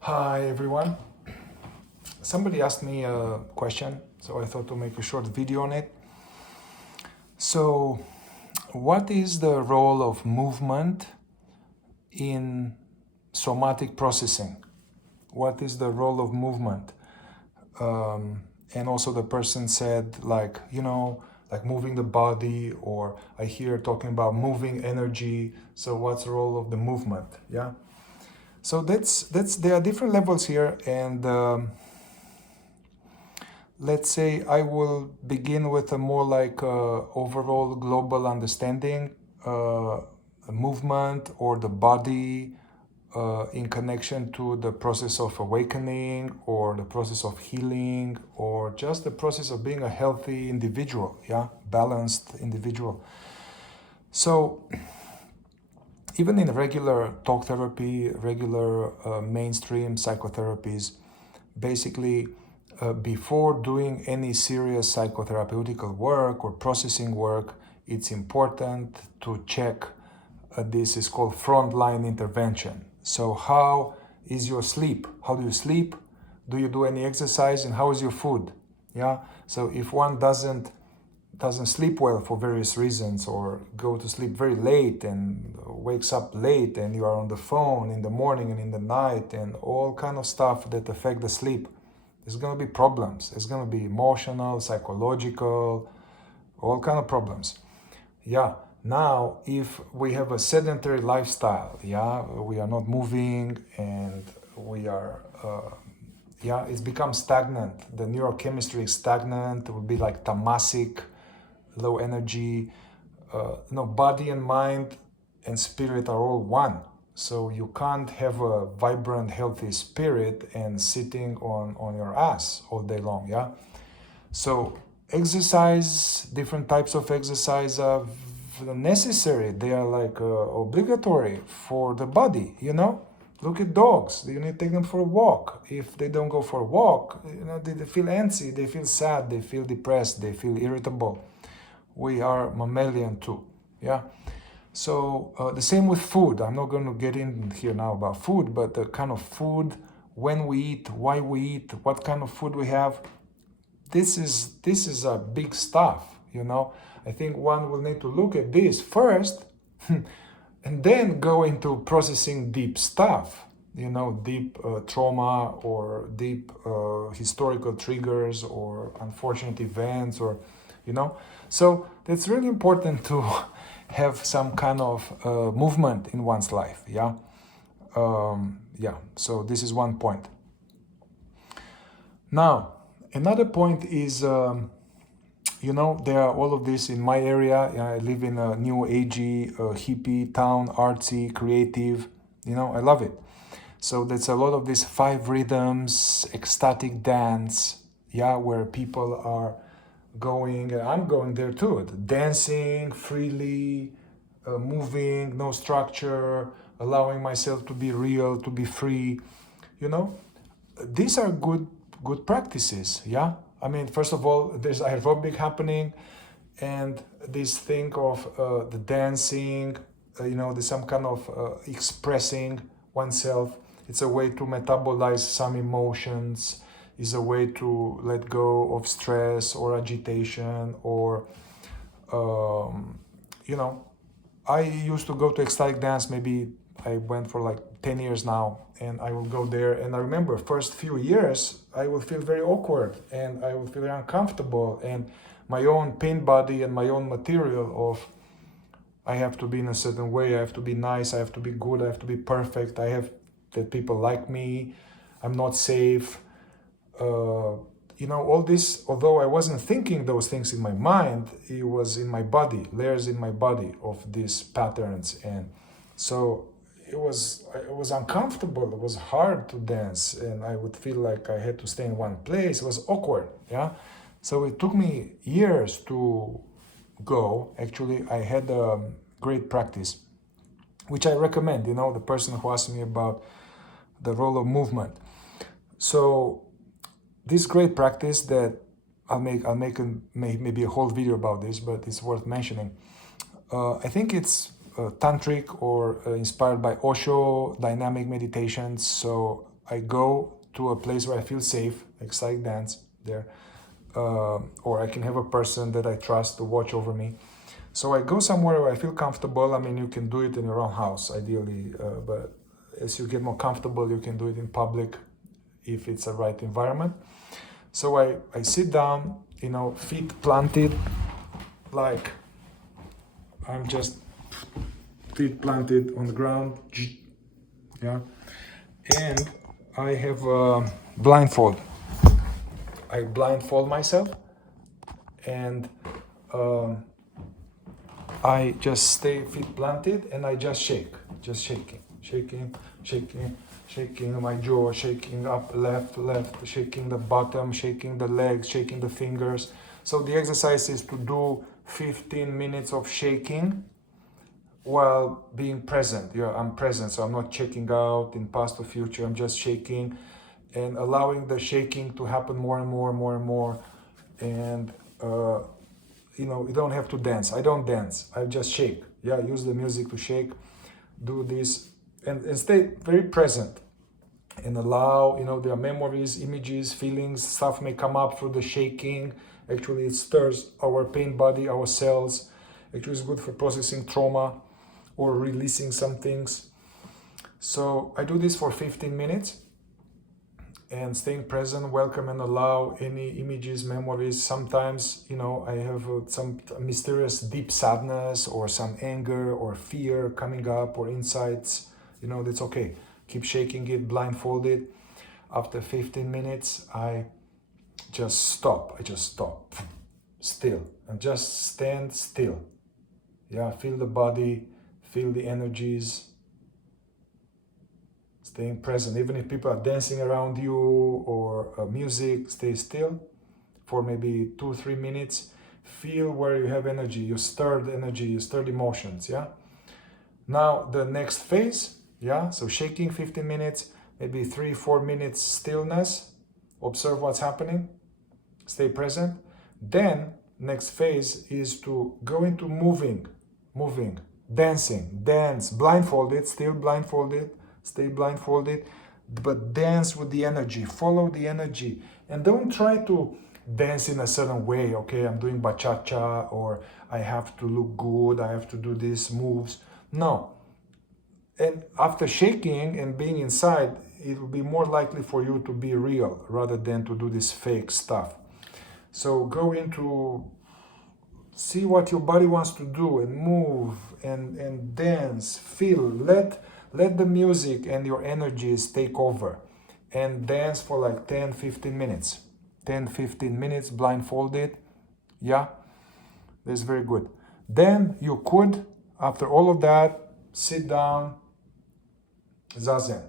Hi everyone. Somebody asked me a question, so I thought to make a short video on it. So, what is the role of movement in somatic processing? What is the role of movement? And also the person said like moving the body, or I hear talking about moving energy. So what's the role of the movement? Yeah. So that's there are different levels here, and let's say I will begin with a more like overall global understanding, movement or the body in connection to the process of awakening or the process of healing or just the process of being a healthy individual, yeah, balanced individual. So even in regular talk therapy, regular mainstream psychotherapies, basically before doing any serious psychotherapeutical work or processing work, it's important to check this is called frontline intervention. So how is your sleep? How do you sleep? Do you do any exercise? And how is your food? Yeah. So if one doesn't sleep well for various reasons, or go to sleep very late and wakes up late, and you are on the phone in the morning and in the night and all kind of stuff that affect the sleep, there's going to be problems. There's going to be emotional, psychological, all kind of problems. Yeah. Now, if we have a sedentary lifestyle, yeah, we are not moving and we are it's become stagnant. The neurochemistry is stagnant. It would be like tamasic, low energy. Body and mind and spirit are all one. So you can't have a vibrant, healthy spirit and sitting on your ass all day long, yeah? So exercise, different types of exercise are necessary. They are like obligatory for the body, you know? Look at dogs. You need to take them for a walk. If they don't go for a walk, they feel antsy, they feel sad, they feel depressed, they feel irritable. We are mammalian too, yeah? So the same with food. I'm not going to get in here now about food, but the kind of food, when we eat, why we eat, what kind of food we have, this is a big stuff, you know? I think one will need to look at this first and then go into processing deep stuff, deep trauma or deep historical triggers or unfortunate events, or so it's really important to have some kind of movement in one's life, yeah. So this is one point. Now another point is there are all of this in my area. I live in a new agey, hippie town, artsy, creative. I love it. So there's a lot of these 5 rhythms, ecstatic dance, yeah, where people are going. I'm going there too. Dancing freely, moving, no structure, allowing myself to be real, to be free. These are good practices, yeah. I mean, first of all, there's aerobic happening, and this thing of the dancing, there's some kind of expressing oneself. It's a way to metabolize some emotions, is a way to let go of stress or agitation, or, I used to go to ecstatic dance. Maybe I went for like 10 years now, and I will go there. And I remember first few years, I will feel very awkward and I will feel very uncomfortable, and my own pain body and my own material of I have to be in a certain way, I have to be nice, I have to be good, I have to be perfect, I have that people like me, I'm not safe. All this, although I wasn't thinking those things in my mind, it was in my body, layers in my body of these patterns. And so it was uncomfortable, it was hard to dance, and I would feel like I had to stay in one place. It was awkward, yeah. So it took me years to go. Actually, I had a great practice, which I recommend, the person who asked me about the role of movement. So this great practice that I'll make maybe a whole video about this, but it's worth mentioning. I think it's tantric or inspired by Osho dynamic meditations. So I go to a place where I feel safe, like psych dance there, or I can have a person that I trust to watch over me. So I go somewhere where I feel comfortable. I mean, you can do it in your own house, ideally, but as you get more comfortable, you can do it in public if it's a right environment. So I sit down, feet planted, like I'm just feet planted on the ground, yeah, and I have a blindfold. I blindfold myself, and I just stay feet planted, and I just shake, just shaking my jaw, shaking up, left, shaking the bottom, shaking the legs, shaking the fingers. So the exercise is to do 15 minutes of shaking while being present. Yeah, I'm present, so I'm not checking out in past or future. I'm just shaking and allowing the shaking to happen more and more. And you don't have to dance. I don't dance. I just shake. Yeah, use the music to shake. Do this and stay very present. And allow, there are memories, images, feelings, stuff may come up through the shaking. Actually, it stirs our pain body, our cells. Actually, it's good for processing trauma or releasing some things. So I do this for 15 minutes and staying present, welcome and allow any images, memories. Sometimes, I have some mysterious deep sadness or some anger or fear coming up or insights. That's okay. Keep shaking it blindfolded. After 15 minutes, I just stop. Still, and just stand still. Yeah, feel the body, feel the energies. Staying present, even if people are dancing around you or music, stay still for maybe 2-3 minutes. Feel where you have energy, you stirred energy, you stirred emotions, yeah? Now the next phase, yeah? So shaking 15 minutes, maybe 3-4 minutes stillness, observe what's happening, stay present. Then next phase is to go into moving, dancing, dance, blindfolded, still blindfolded, stay blindfolded, but dance with the energy, follow the energy, and don't try to dance in a certain way. Okay, I'm doing bachata, or I have to look good, I have to do these moves. No. And after shaking and being inside, it will be more likely for you to be real rather than to do this fake stuff. So go into, see what your body wants to do and move and dance, feel, let the music and your energies take over and dance for like 10-15 minutes. 10-15 minutes blindfolded. Yeah, that's very good. Then you could, after all of that, sit down, zazen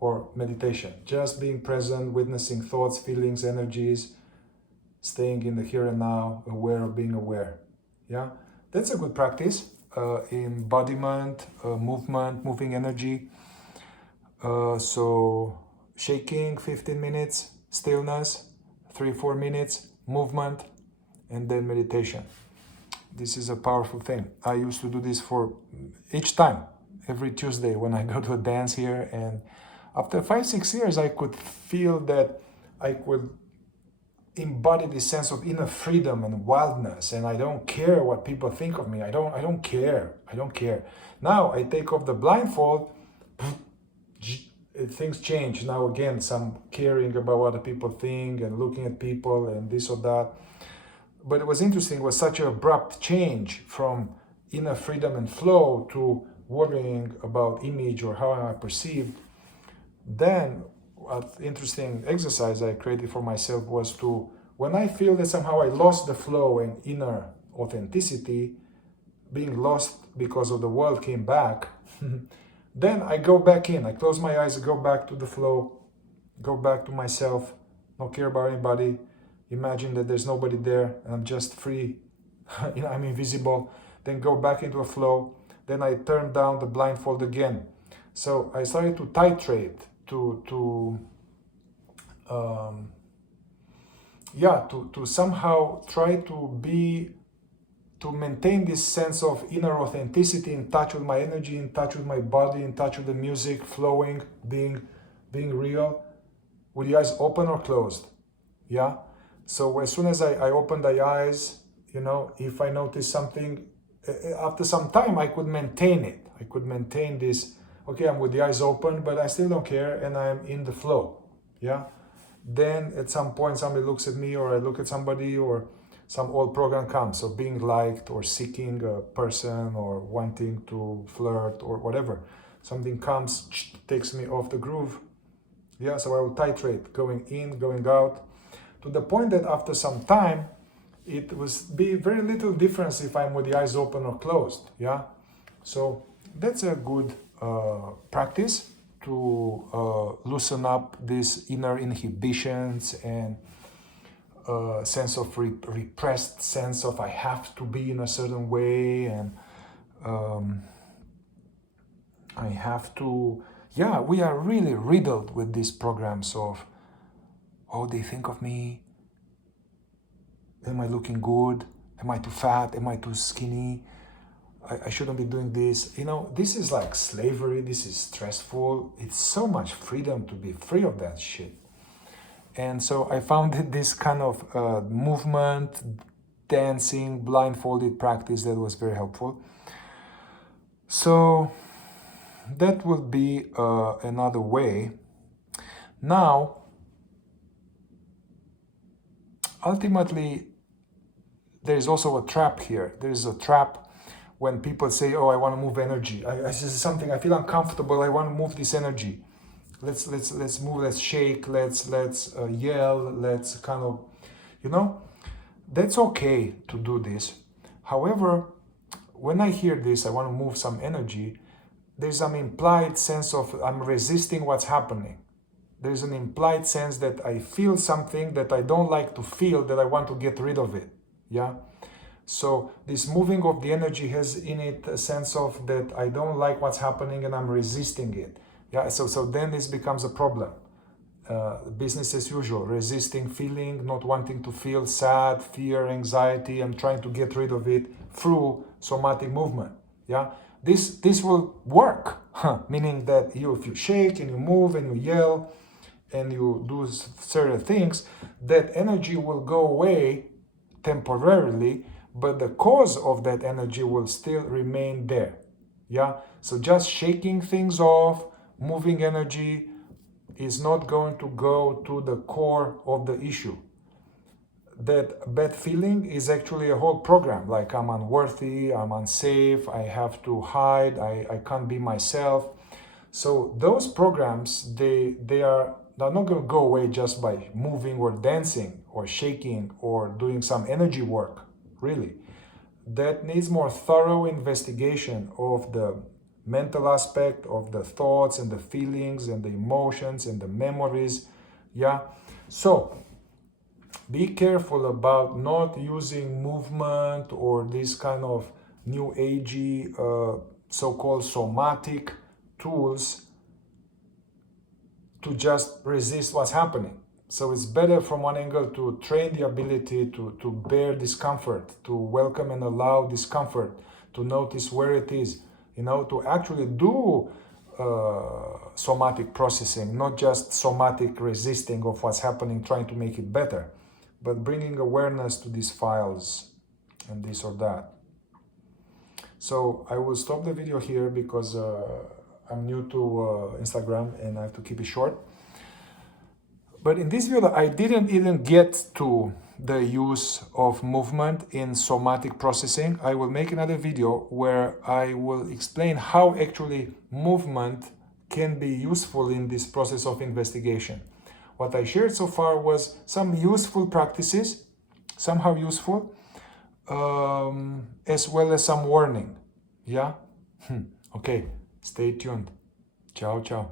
or meditation. Just being present, witnessing thoughts, feelings, energies, staying in the here and now, aware of being aware. Yeah, that's a good practice. Embodiment, movement, moving energy. So shaking 15 minutes, stillness 3-4 minutes, movement, and then meditation. This is a powerful thing. I used to do this for each time, every Tuesday when I go to a dance here, and after 5-6 years I could feel that I could embody this sense of inner freedom and wildness, and I don't care what people think of me. I don't care. Now I take off the blindfold, things change. Now again, some caring about what other people think and looking at people and this or that. But it was interesting, it was such an abrupt change from inner freedom and flow to worrying about image or how am I perceived. Then an interesting exercise I created for myself was to, when I feel that somehow I lost the flow and inner authenticity, being lost because of the world came back, then I go back in. I close my eyes, go back to the flow, go back to myself, not care about anybody. Imagine that there's nobody there and I'm just free, I'm invisible. Then go back into a flow. Then I turn down the blindfold again. So I started to titrate, to somehow try to maintain this sense of inner authenticity, in touch with my energy, in touch with my body, in touch with the music, flowing, being being real, with the eyes open or closed. Yeah. So as soon as I open the eyes, you know, if I notice something, after some time I could maintain it. I could maintain this, okay, I'm with the eyes open, but I still don't care and I'm in the flow. Yeah. Then at some point somebody looks at me or I look at somebody or some old program comes. So being liked or seeking a person or wanting to flirt or whatever. Something comes, takes me off the groove. Yeah, so I will titrate, going in, going out, to the point that after some time, it was be very little difference if I'm with the eyes open or closed. Yeah, so that's a good practice to loosen up these inner inhibitions and sense of repressed sense of I have to be in a certain way and I have to. Yeah, we are really riddled with these programs of, oh, they think of me. Am I looking good? Am I too fat? Am I too skinny? I shouldn't be doing this. You know, this is like slavery. This is stressful. It's so much freedom to be free of that shit. And so I found this kind of movement, dancing, blindfolded practice that was very helpful. So that would be another way. Now, ultimately, there is also a trap here. There is a trap when people say, oh, I want to move energy. This is something, I feel uncomfortable. I want to move this energy. Let's move, let's shake, let's yell, let's kind of, you know, that's okay to do this. However, when I hear this, I want to move some energy, there's an implied sense of I'm resisting what's happening. There's an implied sense that I feel something that I don't like to feel, that I want to get rid of it. Yeah. So this moving of the energy has in it a sense of that I don't like what's happening and I'm resisting it. Yeah. So then this becomes a problem. Business as usual, resisting feeling, not wanting to feel sad, fear, anxiety. I'm trying to get rid of it through somatic movement. Yeah. This will work, meaning that if you shake and you move and you yell and you do certain things, that energy will go away temporarily, but the cause of that energy will still remain there. Yeah. So just shaking things off, moving energy is not going to go to the core of the issue. That bad feeling is actually a whole program, like I'm unworthy, I'm unsafe, I have to hide, I can't be myself. So those programs, they're not going to go away just by moving or dancing or shaking or doing some energy work, really. That needs more thorough investigation of the mental aspect of the thoughts and the feelings and the emotions and the memories. Yeah. So be careful about not using movement or this kind of new agey so-called somatic tools to just resist what's happening. So it's better from one angle to train the ability to bear discomfort, to welcome and allow discomfort, to notice where it is, you know, to actually do somatic processing, not just somatic resisting of what's happening, trying to make it better, but bringing awareness to these files and this or that. So I will stop the video here because I'm new to Instagram and I have to keep it short. But in this video, I didn't even get to the use of movement in somatic processing. I will make another video where I will explain how actually movement can be useful in this process of investigation. What I shared so far was some useful practices, somehow useful, as well as some warning. Yeah? Okay, stay tuned. Ciao, ciao.